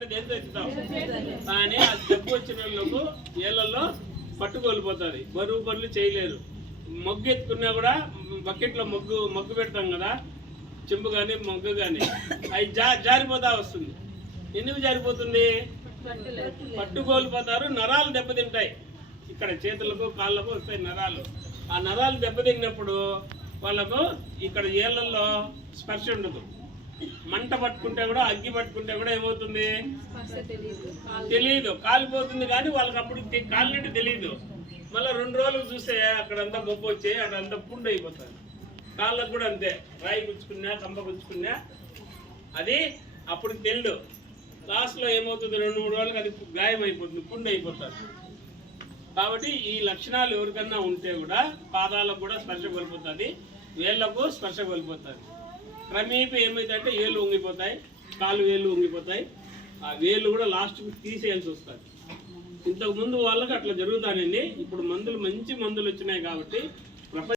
కానీ ఆ జబ్బు వచ్చిన వాళ్ళకు ఏళ్లలో పట్టుకోలిపోతుంది, బరువు పనులు చేయలేరు. మొగ్గు ఎత్తుకున్నా కూడా బకెట్లో మొగ్గు పెడతాం కదా, చెంబు కానీ మొగ్గు కానీ, అవి జారిపోతా వస్తుంది. ఎందుకు జారిపోతుంది? పట్టుకోలిపోతారు, నరాలు దెబ్బతింటాయి. ఇక్కడ చేతులకు కాళ్ళకు వస్తాయి నరాలు. ఆ నరాలు దెబ్బతిన్నప్పుడు వాళ్ళకు ఇక్కడ ఏళ్లలో స్పర్శ ఉండదు. మంట పట్టుకుంటే కూడా, అగ్గి పట్టుకుంటే కూడా ఏమవుతుంది తెలియదు, కాలిపోతుంది. కానీ వాళ్ళకి అప్పుడు కాలినట్టు తెలియదు. మళ్ళీ 2 రోజులు చూస్తే అక్కడంతా బొబ్బు వచ్చి అక్కడంతా పుండు అయిపోతుంది. కాళ్ళకు కూడా అంతే, రాయి గుచ్చుకున్నా కంప గుచ్చుకున్నా అది అప్పుడు తెలియదు. లాస్ట్లో ఏమవుతుంది, 2-3 రోజులకు అది గాయం అయిపోతుంది, పుండు అయిపోతుంది. కాబట్టి ఈ లక్షణాలు ఎవరికన్నా ఉంటే కూడా పాదాలకు కూడా స్పర్శ కోల్పోతుంది, వేళ్లకు స్పర్శ కోల్పోతుంది. క్రమేపీ ఏమైందంటే ఏళ్ళు ఉంగిపోతాయి, కాలు వేళ్ళు ఉంగిపోతాయి. ఆ వేళ్ళు కూడా లాస్ట్కి తీసేయాల్సి వస్తుంది. ఇంతకుముందు వాళ్ళకి అట్లా జరుగుతానండి. ఇప్పుడు మందులు మంచి మందులు వచ్చినాయి కాబట్టి